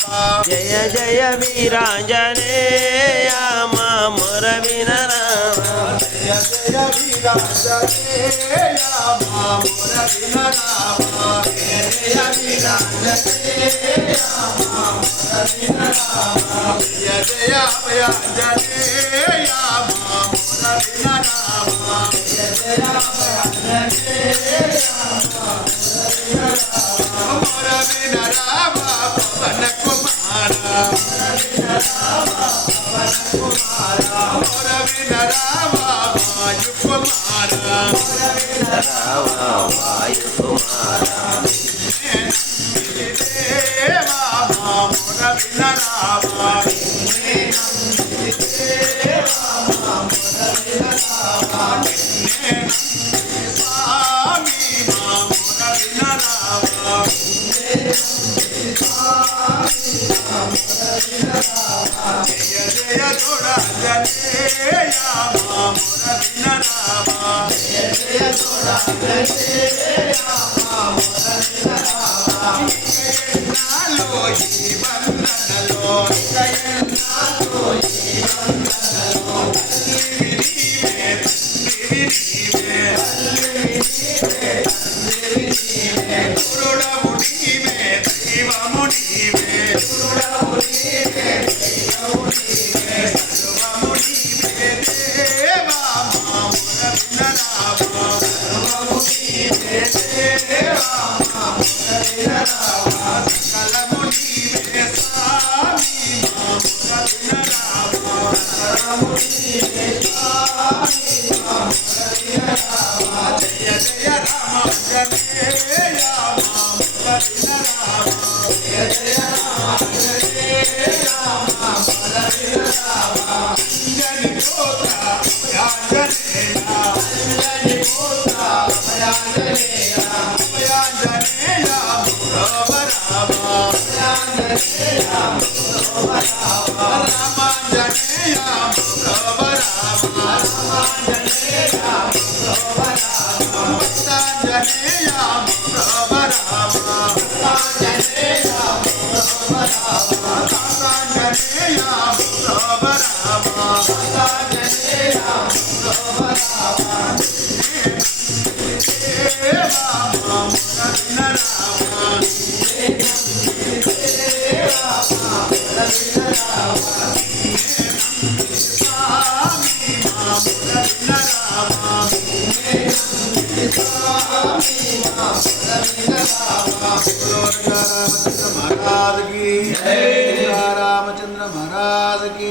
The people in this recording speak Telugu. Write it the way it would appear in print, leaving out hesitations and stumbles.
జయ జయ వీరాంజనేయ మా మొర వినరావా జయ జయ వీరాంజనేయ మా మొర వినరావా జయ జయ వీరాంజనేయ మా మొర వినరావా జయ జయ అభయాంజనేయ మా మొర వినరావా జయ జయ అభయాంజనేయ మా మొర వినరావా పవన కుమార మొర వినరావా వాయు కుమార వాయు కుమార దేవా మా మొర వినరావా స్వామి మా మొర వినరావా జయ జయ దొడాంజనేయ మా మొర వినరావా జయ జయ దొడాంజనేయ మా మొర వినరావా నాలో ఈ బంధనలో నాలో ఈ బంధనలో నీవే గురుడవు నీవే దైవము నీవే గురుడవు నీవే దైవము నీవే సర్వము నీవే దేవా మా మొర వినరావా సర్వము నీవే దేవా మా మొర వినరావా సకలము నీవే స్వామి మా మొర వినరావా సకలము నీవే స్వామి మా మొర వినరావా జయ జయ రామాంజనేయ మా మొర వినరావా జయ జయ రామాంజనేయ మా మొర వినరావా అంజని పోత భయాంజనేయ అంజని పోత భయాంజనేయ భయాంజనేయ మురవరావా భయాంజనేయ మురవరావా రామాంజనేయ మురవరావా రామాంజనేయ మురవరావా భక్తాంజనేయ మురవరావా భక్తాంజనేయ మురవరావా భక్తాంజనేయ మురవరావా భక్తాంజనేయ మురవరావా దేవా మా మొర వినరావా దేవా మా మొర వినరావా స్వామి మా మొర వినరావా స్వామి మా మొర వినరావా రామచంద్ర महाराज की जय रामचंद्र महाराज की